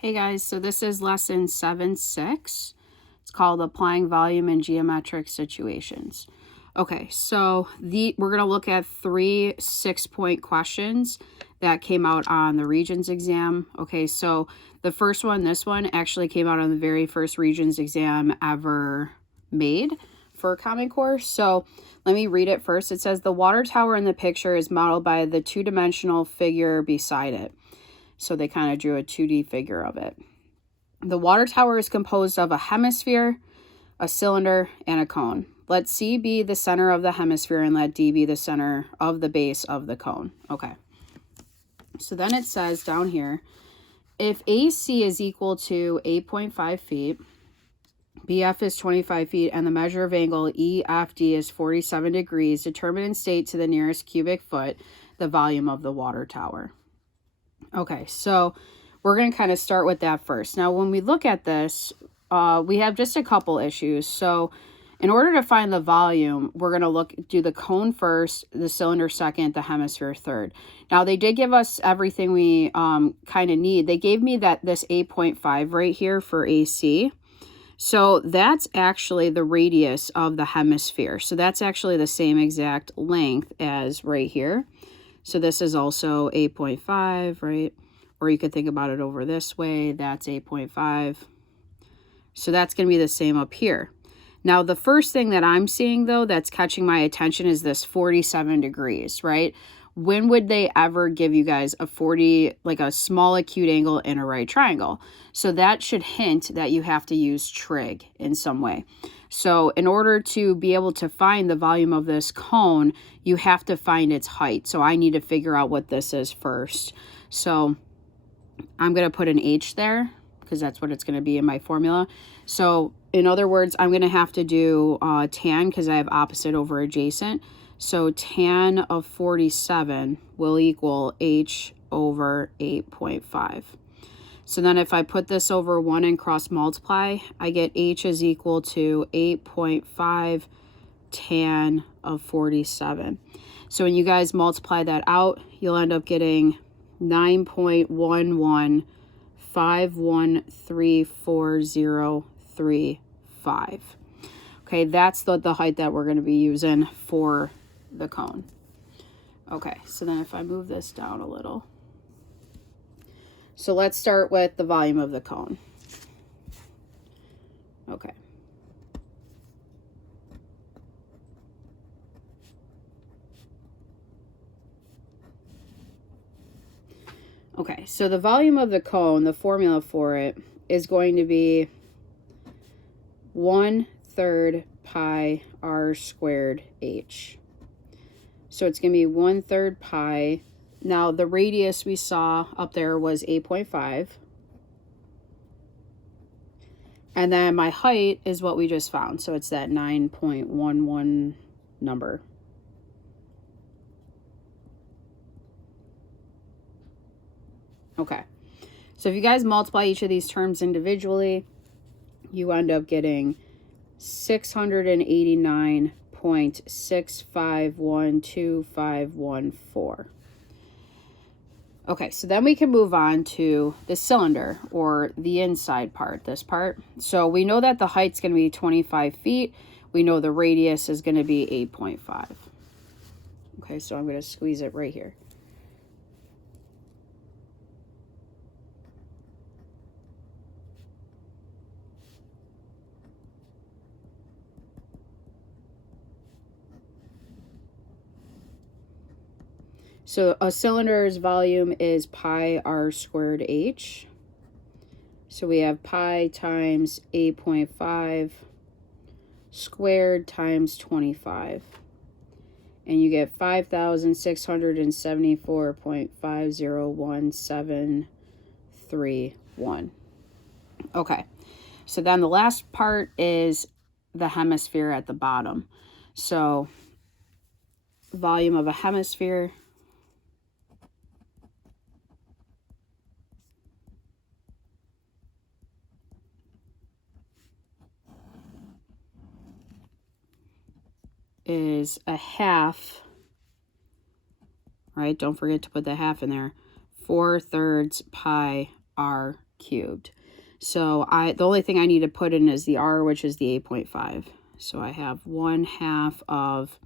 Hey guys, so this is lesson 7-6. It's called Applying Volume in Geometric Situations. Okay, so we're going to look at 3 6-point questions that came out on the Regents exam. Okay, so the first one, this one, actually came out on the very first Regents exam ever made for Common Core. So let me read it first. It says, the water tower in the picture is modeled by the two-dimensional figure beside it. So they kind of drew a 2D figure of it. The water tower is composed of a hemisphere, a cylinder, and a cone. Let C be the center of the hemisphere and let D be the center of the base of the cone. Okay. So then it says down here, if AC is equal to 8.5 feet, BF is 25 feet, and the measure of angle EFD is 47 degrees, determine and state to the nearest cubic foot the volume of the water tower. Okay, so we're going to kind of start with that first. Now, when we look at this, we have just a couple issues. So in order to find the volume, we're going to do the cone first, the cylinder second, the hemisphere third. Now, they did give us everything we kind of need. They gave me this 8.5 right here for AC. So that's actually the radius of the hemisphere. So that's actually the same exact length as right here. So this is also 8.5, right? Or you could think about it over this way. That's 8.5. So that's going to be the same up here. Now, the first thing that I'm seeing, though, that's catching my attention is this 47 degrees, right? When would they ever give you guys like a small acute angle in a right triangle? So that should hint that you have to use trig in some way. So in order to be able to find the volume of this cone, you have to find its height. So I need to figure out what this is first. So I'm going to put an H there because that's what it's going to be in my formula. So in other words, I'm going to have to do tan because I have opposite over adjacent. So tan of 47 will equal H over 8.5. So then if I put this over 1 and cross multiply, I get H is equal to 8.5 tan of 47. So when you guys multiply that out, you'll end up getting 9.11513435. Okay, that's the height that we're going to be using for the cone. Okay, so then if I move this down a little. So let's start with the volume of the cone. Okay. Okay, so the volume of the cone, the formula for it, is going to be 1/3 pi r squared h. So it's going to be 1/3 pi. Now, the radius we saw up there was 8.5. And then my height is what we just found. So it's that 9.11 number. Okay. So if you guys multiply each of these terms individually, you end up getting 689.6512514. Okay, so then we can move on to the cylinder, or the inside part, this part. So we know that the height's going to be 25 feet. We know the radius is going to be 8.5. Okay, so I'm going to squeeze it right here. So a cylinder's volume is pi r squared h. So we have pi times 8.5 squared times 25. And you get 5,674.501731. Okay, so then the last part is the hemisphere at the bottom. So volume of a hemisphere is a half, right? Don't forget to put the half in there. 4/3 pi r cubed. So the only thing I need to put in is the r, which is the 8.5. So I have 1/2 of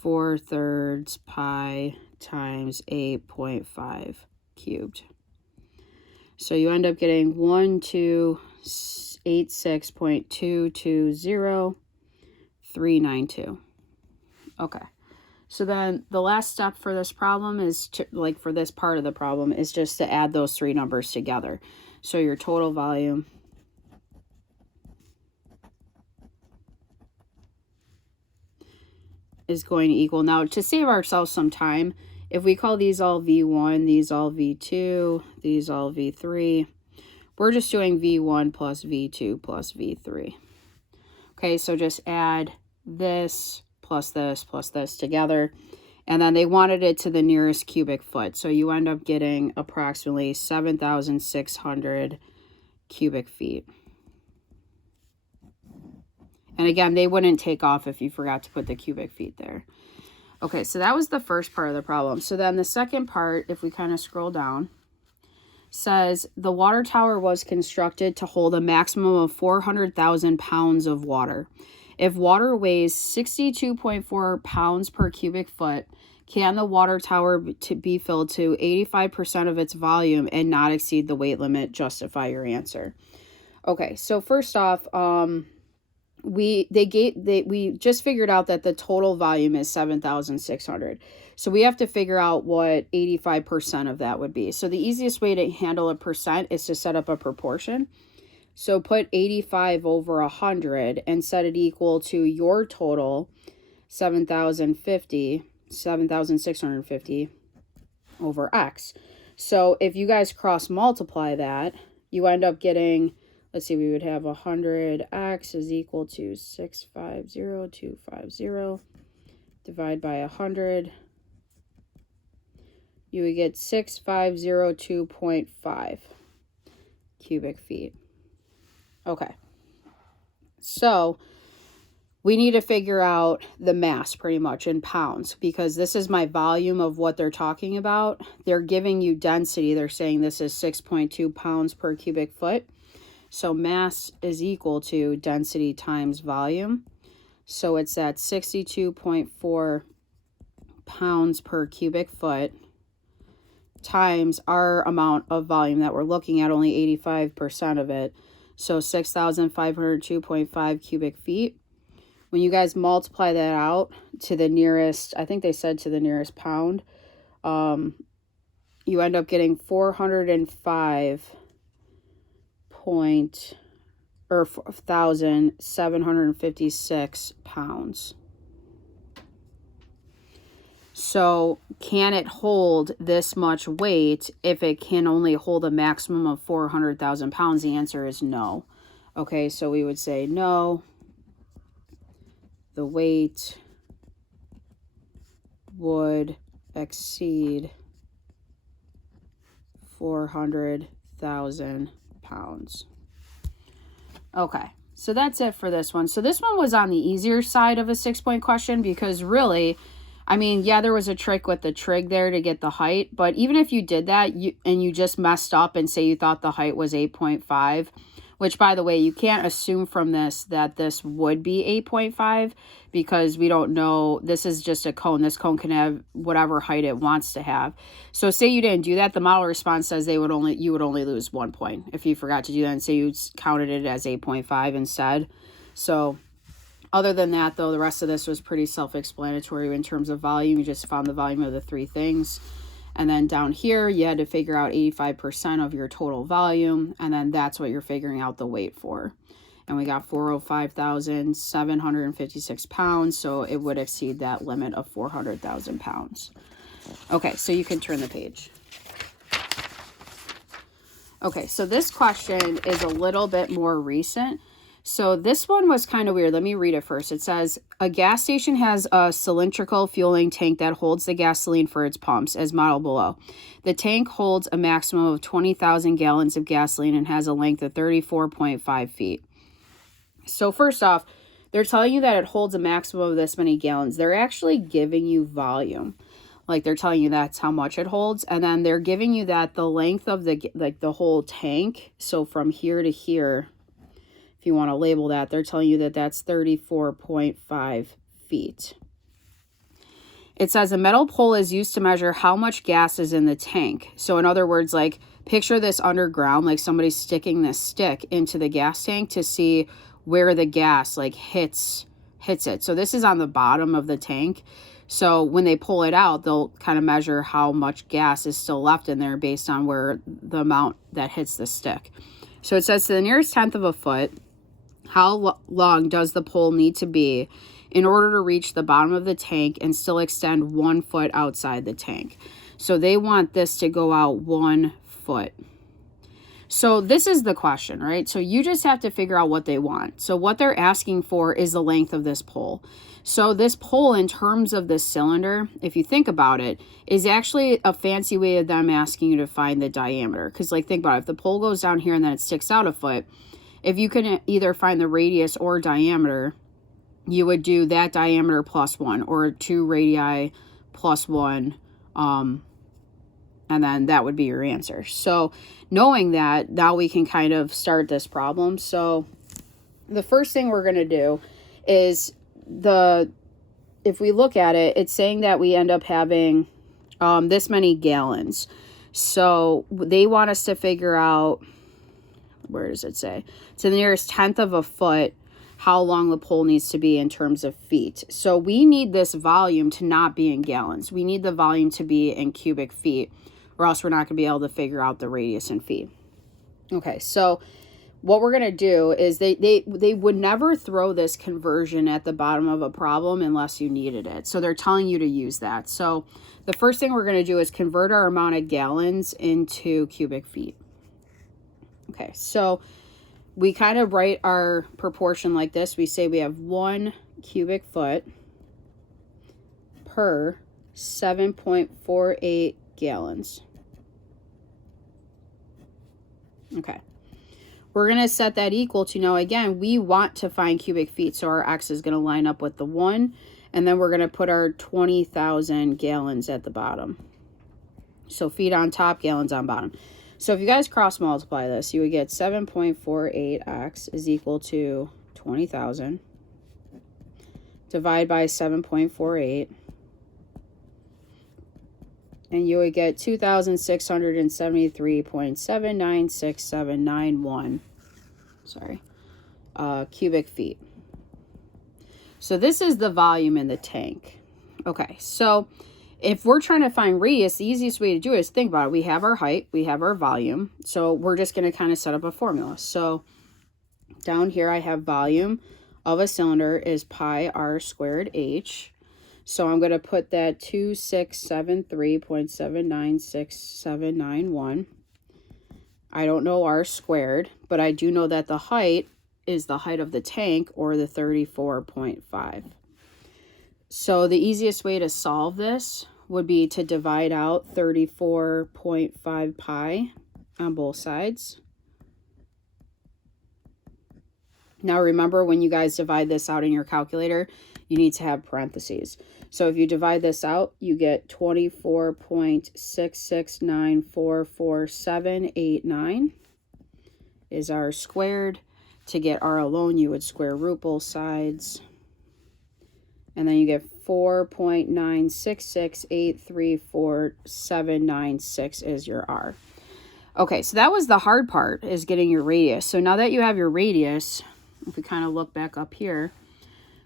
4/3 pi times 8.5 cubed. So you end up getting 1286.220392. Okay. So then the last step for this problem is to, like for this part of the problem, is just to add those three numbers together. So your total volume is going to equal, now to save ourselves some time, if we call these all V1, these all V2, these all V3, we're just doing V1 plus V2 plus V3. Okay, so just add this plus this together. And then they wanted it to the nearest cubic foot. So you end up getting approximately 7,600 cubic feet. And again, they wouldn't take off if you forgot to put the cubic feet there. Okay, so that was the first part of the problem. So then the second part, if we kind of scroll down, says the water tower was constructed to hold a maximum of 400,000 pounds of water. If water weighs 62.4 pounds per cubic foot, can the water tower be filled to 85% of its volume and not exceed the weight limit? Justify your answer. Okay, so first off, we just figured out that the total volume is 7,600. So we have to figure out what 85% of that would be. So the easiest way to handle a percent is to set up a proportion. So put 85 over 100 and set it equal to your total 7,650 over X. So if you guys cross multiply that, you end up getting, let's see, we would have 100x is equal to 650,250. Divide by 100. You would get 6,502.5 cubic feet. Okay. So we need to figure out the mass pretty much in pounds, because this is my volume of what they're talking about. They're giving you density. They're saying this is 6.2 pounds per cubic foot. So mass is equal to density times volume. So it's at 62.4 pounds per cubic foot times our amount of volume that we're looking at, only 85% of it. So 6,502.5 cubic feet. When you guys multiply that out to the nearest, I think they said to the nearest pound, you end up getting 405,756 pounds. So can it hold this much weight if it can only hold a maximum of 400,000 pounds? The answer is no. Okay, so we would say no. The weight would exceed 400,000 pounds. Okay, so that's it for this one. So this one was on the easier side of a 6-point question, because really, I mean, yeah, there was a trick with the trig there to get the height, but even if you did that and you just messed up and say you thought the height was 8.5, which, by the way, you can't assume from this that this would be 8.5, because we don't know. This is just a cone. This cone can have whatever height it wants to have. So say you didn't do that, the model response says you would only lose 1 point if you forgot to do that, and say you counted it as 8.5 instead. So other than that, though, the rest of this was pretty self-explanatory in terms of volume. You just found the volume of the three things. And then down here, you had to figure out 85% of your total volume, and then that's what you're figuring out the weight for. And we got 405,756 pounds, so it would exceed that limit of 400,000 pounds. Okay, so you can turn the page. Okay, so this question is a little bit more recent. So this one was kind of weird. Let me read it first. It says, a gas station has a cylindrical fueling tank that holds the gasoline for its pumps, as modeled below. The tank holds a maximum of 20,000 gallons of gasoline and has a length of 34.5 feet. So first off, they're telling you that it holds a maximum of this many gallons. They're actually giving you volume. Like they're telling you that's how much it holds. And then they're giving you that the length of the whole tank. So from here to here, if you want to label that, they're telling you that that's 34.5 feet. It says a metal pole is used to measure how much gas is in the tank. So in other words, like picture this underground, like somebody's sticking this stick into the gas tank to see where the gas like hits it. So this is on the bottom of the tank. So when they pull it out, they'll kind of measure how much gas is still left in there based on where the amount that hits the stick. So it says to the nearest tenth of a foot, how long does the pole need to be in order to reach the bottom of the tank and still extend 1 foot outside the tank? So they want this to go out 1 foot. So this is the question, right? So you just have to figure out what they want. So what they're asking for is the length of this pole. So this pole, in terms of this cylinder, if you think about it, is actually a fancy way of them asking you to find the diameter. Because like think about it, if the pole goes down here and then it sticks out a foot, if you can either find the radius or diameter, you would do that diameter plus 1, or 2 radii plus 1, and then that would be your answer. So knowing that, now we can kind of start this problem. So the first thing we're going to do is if we look at it, it's saying that we end up having this many gallons. So they want us to figure out, where does it say? To the nearest tenth of a foot, how long the pole needs to be in terms of feet. So we need this volume to not be in gallons. We need the volume to be in cubic feet, or else we're not going to be able to figure out the radius in feet. Okay, so what we're going to do is they would never throw this conversion at the bottom of a problem unless you needed it. So they're telling you to use that. So the first thing we're going to do is convert our amount of gallons into cubic feet. Okay, so we kind of write our proportion like this. We say we have 1 cubic foot per 7.48 gallons. Okay. We're going to set that equal to, now again, we want to find cubic feet. So our X is going to line up with the 1. And then we're going to put our 20,000 gallons at the bottom. So feet on top, gallons on bottom. So if you guys cross multiply this, you would get 7.48x is equal to 20,000. Divide by 7.48. And you would get 2,673.796791 cubic feet. So this is the volume in the tank. Okay, so if we're trying to find radius, the easiest way to do it is think about it. We have our height, we have our volume. So we're just going to kind of set up a formula. So down here I have volume of a cylinder is pi r squared h. So I'm going to put that 2,673.796791. I don't know r squared, but I do know that the height is the height of the tank, or the 34.5. So the easiest way to solve this would be to divide out 34.5 pi on both sides. Now remember, when you guys divide this out in your calculator, you need to have parentheses. So if you divide this out, you get 24.669444789 is r squared. To get r alone, you would square root both sides. And then you get 4.966834796 is your r. Okay, so that was the hard part, is getting your radius. So now that you have your radius, if we kind of look back up here,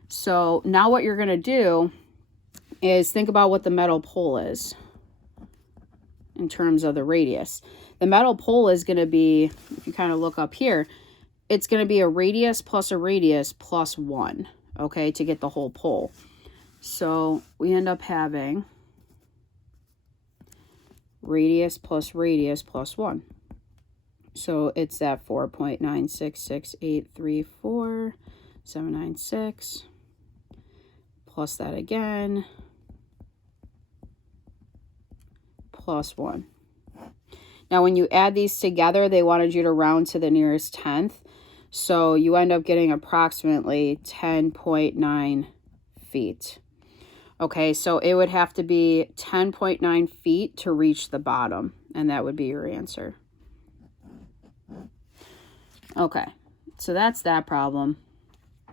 so now what you're going to do is think about what the metal pole is in terms of the radius. The metal pole is going to be, if you kind of look up here, it's going to be a radius plus 1, okay, to get the whole pole. So we end up having radius plus 1. So it's that 4.966834796 plus that again plus 1. Now when you add these together, they wanted you to round to the nearest tenth. So you end up getting approximately 10.9 feet. Okay, so it would have to be 10.9 feet to reach the bottom, and that would be your answer. Okay, so that's that problem.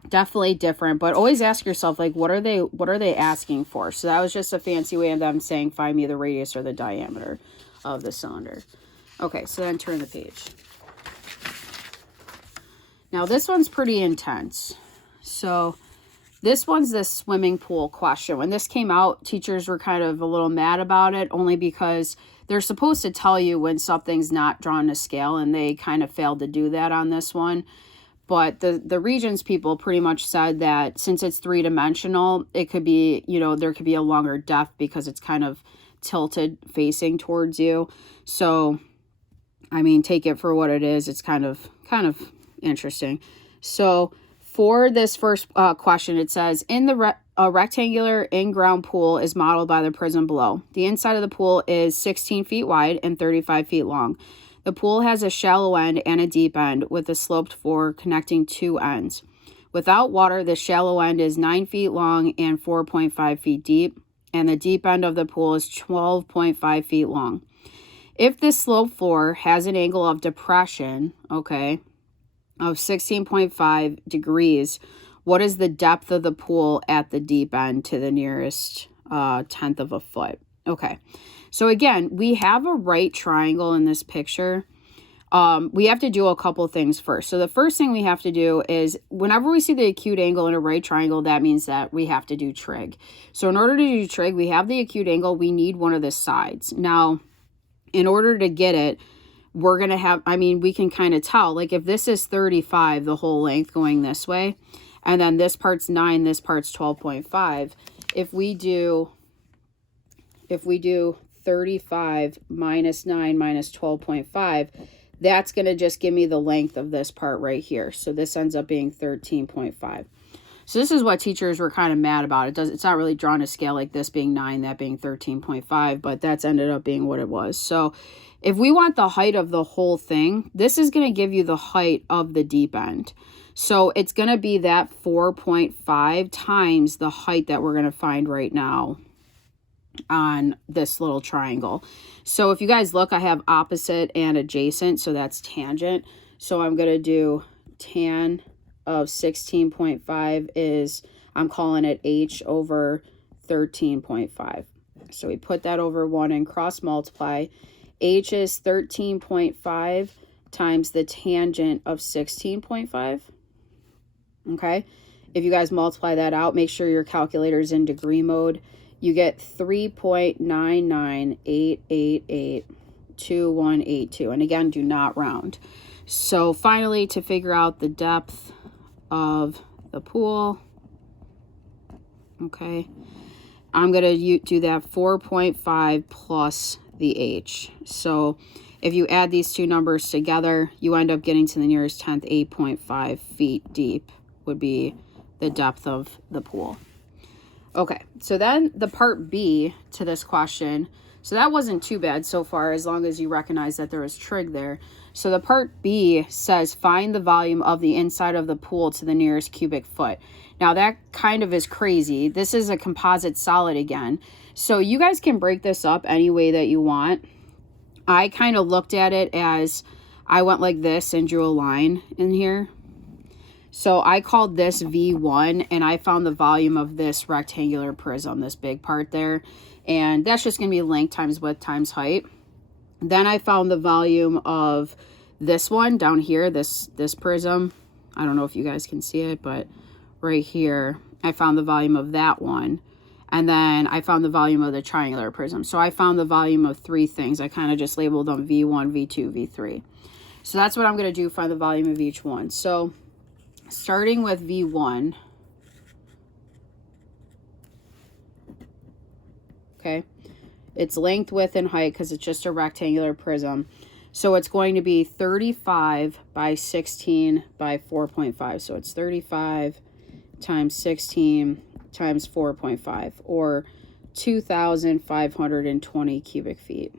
Definitely different, but always ask yourself, like, what are they asking for? So that was just a fancy way of them saying, find me the radius or the diameter of the cylinder. Okay, so then turn the page. Now this one's pretty intense. So this one's the swimming pool question. When this came out, teachers were kind of a little mad about it, only because they're supposed to tell you when something's not drawn to scale, and they kind of failed to do that on this one. But the Regents people pretty much said that since it's three-dimensional, it could be, you know, there could be a longer depth because it's kind of tilted facing towards you. So, I mean, take it for what it is. It's kind of interesting. So for this first question, it says, in the rectangular in-ground pool is modeled by the prism below. The inside of the pool is 16 feet wide and 35 feet long. The pool has a shallow end and a deep end with a sloped floor connecting two ends. Without water, the shallow end is 9 feet long and 4.5 feet deep, and the deep end of the pool is 12.5 feet long. If the sloped floor has an angle of depression, okay, of 16.5 degrees, what is the depth of the pool at the deep end to the nearest tenth of a foot? Okay, so again, we have a right triangle in this picture. We have to do a couple things first. So the first thing we have to do is, whenever we see the acute angle in a right triangle, that means that we have to do trig. So in order to do trig, we have the acute angle, we need one of the sides. Now, in order to get it, we're going to have, I mean, we can kind of tell, like if this is 35, the whole length going this way, and then this part's 9, this part's 12.5. If we do 35 minus 9 minus 12.5, that's going to just give me the length of this part right here. So this ends up being 13.5. So this is what teachers were kind of mad about. It's not really drawn to scale, like this being 9, that being 13.5, but that's ended up being what it was. So if we want the height of the whole thing, this is going to give you the height of the deep end. So it's going to be that 4.5 times the height that we're going to find right now on this little triangle. So if you guys look, I have opposite and adjacent, so that's tangent. So I'm going to do tan of 16.5 is, I'm calling it h over 13.5. So we put that over 1 and cross multiply. H is 13.5 times the tangent of 16.5. Okay, if you guys multiply that out, make sure your calculator's in degree mode. You get 3.998882182. And again, do not round. So finally, to figure out the depth of the pool, okay, I'm going to do that 4.5 plus the h. So if you add these two numbers together, you end up getting to the nearest tenth. 8.5 feet deep would be the depth of the pool. Okay, so then the part B to this question, so that wasn't too bad so far, as long as you recognize that there was trig there. So the part B says, find the volume of the inside of the pool to the nearest cubic foot. Now that kind of is crazy. This is a composite solid again. So you guys can break this up any way that you want. I kind of looked at it as, I went like this and drew a line in here. So I called this V1, and I found the volume of this rectangular prism, this big part there. And that's just going to be length times width times height. Then I found the volume of this one down here, this prism. I don't know if you guys can see it, but right here, I found the volume of that one. And then I found the volume of the triangular prism. So I found the volume of 3 things. I kind of just labeled them V1, V2, V3. So that's what I'm going to do, find the volume of each one. So starting with V1, okay, it's length, width, and height because it's just a rectangular prism. So it's going to be 35 by 16 by 4.5. So it's 35 times 16 times 4.5, or 2,520 cubic feet.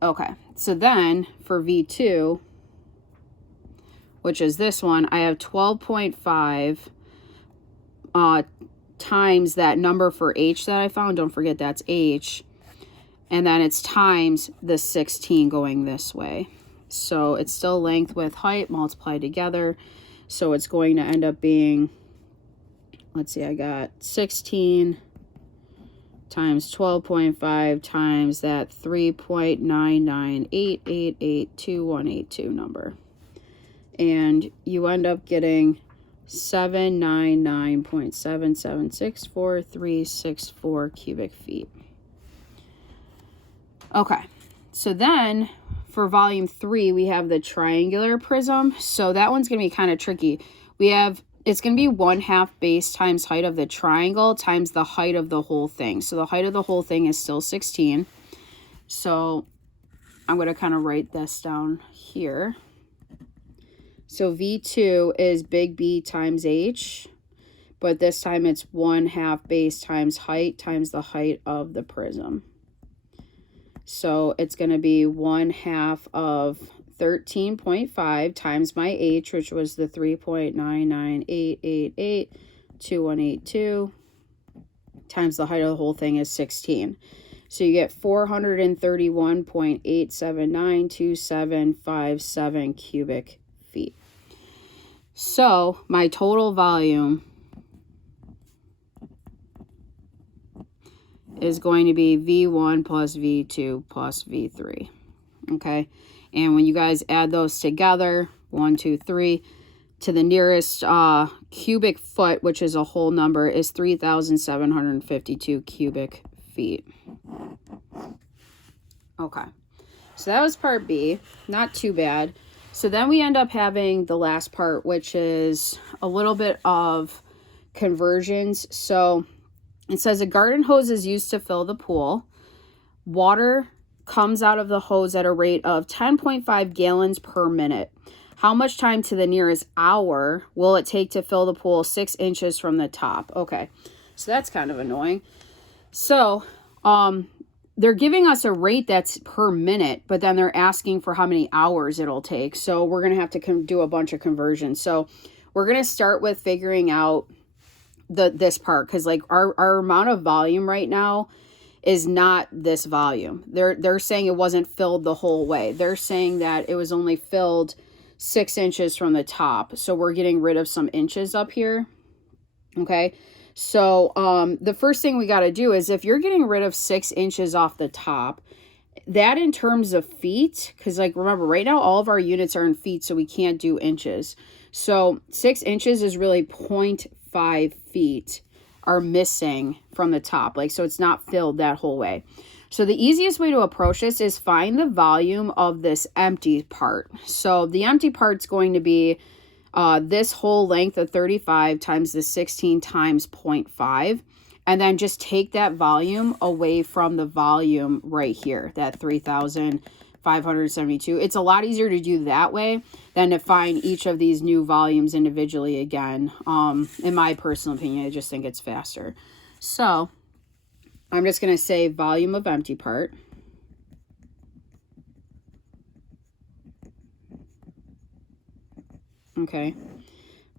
Okay, so then for V2, which is this one, I have 12.5 times that number for H that I found. Don't forget that's H. And then it's times the 16 going this way. So it's still length with height multiplied together. So it's going to end up being, let's see, I got 16 times 12.5 times that 3.998882182 number. And you end up getting 799.77644364 cubic feet. Okay, so then for volume 3, we have the triangular prism. So that one's going to be kind of tricky. It's going to be 1/2 base times height of the triangle times the height of the whole thing. So the height of the whole thing is still 16. So I'm going to kind of write this down here. So V2 is big B times H, but this time it's 1/2 base times the height of the prism. So it's going to be 1/2 of 13.5 times my H, which was the 3.998882182, times the height of the whole thing is 16. So you get 431.8792757 cubic feet. So my total volume is going to be V1 plus V2 plus V3. Okay. And when you guys add those together, 1, 2, 3, to the nearest cubic foot, which is a whole number, is 3,752 cubic feet. Okay. So that was part B. Not too bad. So then we end up having the last part, which is a little bit of conversions. So it says a garden hose is used to fill the pool. Water comes out of the hose at a rate of 10.5 gallons per minute. How much time to the nearest hour will it take to fill the pool 6 inches from the top? Okay, so that's kind of annoying. So they're giving us a rate that's per minute, but then they're asking for how many hours it'll take. So we're going to have to do a bunch of conversions. So we're going to start with figuring out this part, because like our amount of volume right now is not this volume. They're saying it wasn't filled the whole way. They're saying that it was only filled 6 inches from the top. So we're getting rid of some inches up here. Okay. So the first thing we got to do is, if you're getting rid of 6 inches off the top, that in terms of feet, because like remember right now all of our units are in feet, so we can't do inches. So 6 inches is really 0.5 feet are missing from the top, like, so it's not filled that whole way. So the easiest way to approach this is find the volume of this empty part. So the empty part's going to be this whole length of 35 times the 16 times 0.5, and then just take that volume away from the volume right here, that 3,572. It's a lot easier to do that way than to find each of these new volumes individually again. In my personal opinion, I just think it's faster. So I'm just going to say volume of empty part. Okay.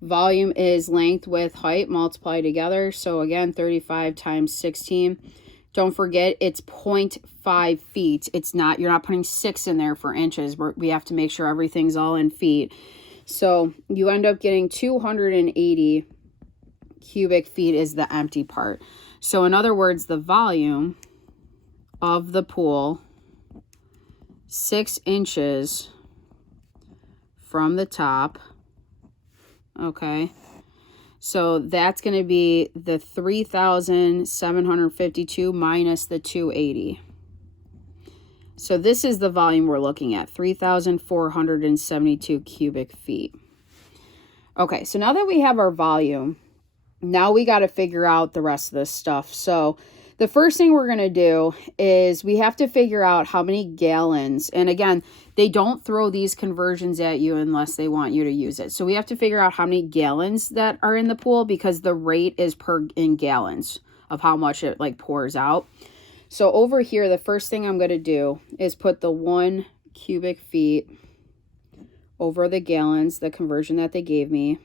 Volume is length with height multiplied together. So again, 35 times 16. Don't forget, it's 0.5 feet. It's not, you're not putting 6 in there for inches. We have to make sure everything's all in feet. So you end up getting 280 cubic feet is the empty part. So in other words, the volume of the pool, 6 inches from the top. Okay. So that's going to be the 3,752 minus the 280. So this is the volume we're looking at, 3,472 cubic feet. Okay, so now that we have our volume, now we got to figure out the rest of this stuff. So the first thing we're going to do is we have to figure out how many gallons. And again, they don't throw these conversions at you unless they want you to use it. So we have to figure out how many gallons that are in the pool, because the rate is in gallons of how much it like pours out. So over here, the first thing I'm going to do is put the 1 cubic feet over the gallons, the conversion that they gave me.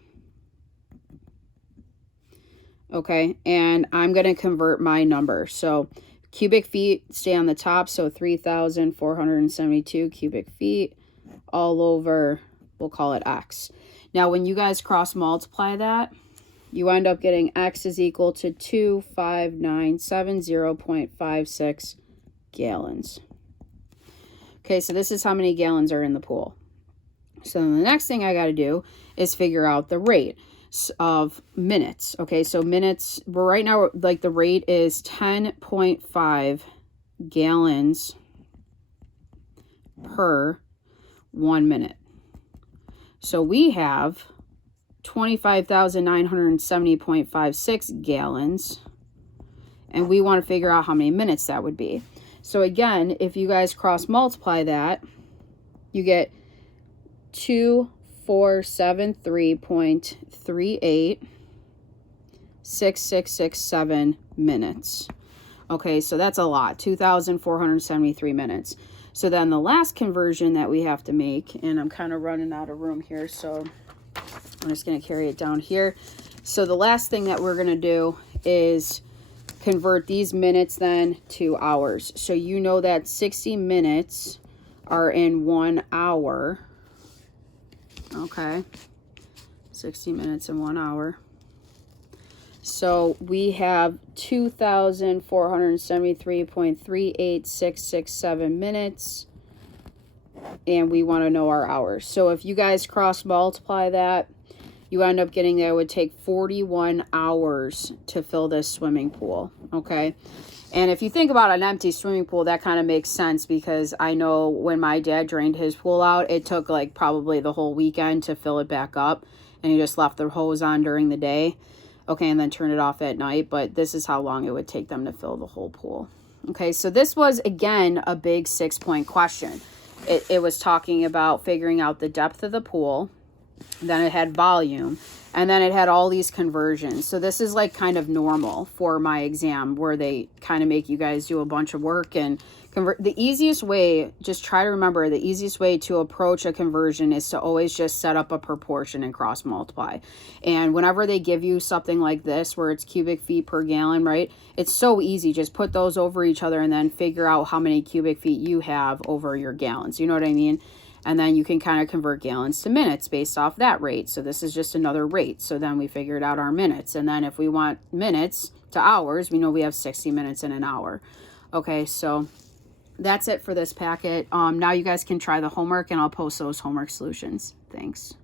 Okay, and I'm going to convert my number. So cubic feet stay on the top, so 3,472 cubic feet all over, we'll call it X. Now, when you guys cross multiply that, you end up getting X is equal to 25970.56 gallons. Okay, so this is how many gallons are in the pool. So the next thing I got to do is figure out the rate of minutes. Okay, so minutes, well, right now, like the rate is 10.5 gallons per 1 minute. So we have 25,970.56 gallons, and we want to figure out how many minutes that would be. So again, if you guys cross multiply that, you get 2473.386667 minutes. Okay, so that's a lot, 2,473 minutes. So then the last conversion that we have to make, and I'm kind of running out of room here, so I'm just going to carry it down here. So the last thing that we're going to do is convert these minutes then to hours. So you know that 60 minutes are in 1 hour. Okay, 60 minutes in 1 hour. So we have 2,473.38667 minutes, and we want to know our hours. So if you guys cross multiply that, you end up getting that it would take 41 hours to fill this swimming pool. Okay, and if you think about an empty swimming pool, that kind of makes sense, because I know when my dad drained his pool out, it took like probably the whole weekend to fill it back up, and he just left the hose on during the day. Okay, and then turn it off at night, but this is how long it would take them to fill the whole pool. Okay, so this was, again, a big 6-point question. It was talking about figuring out the depth of the pool, then it had volume, and then it had all these conversions. So this is like kind of normal for my exam, where they kind of make you guys do a bunch of work and convert. The easiest way, just try to remember, the easiest way to approach a conversion is to always just set up a proportion and cross multiply. And whenever they give you something like this where it's cubic feet per gallon, right, it's so easy. Just put those over each other and then figure out how many cubic feet you have over your gallons. You know what I mean? And then you can kind of convert gallons to minutes based off that rate. So this is just another rate. So then we figured out our minutes. And then if we want minutes to hours, we know we have 60 minutes in an hour. Okay, so that's it for this packet. Now you guys can try the homework, and I'll post those homework solutions. Thanks.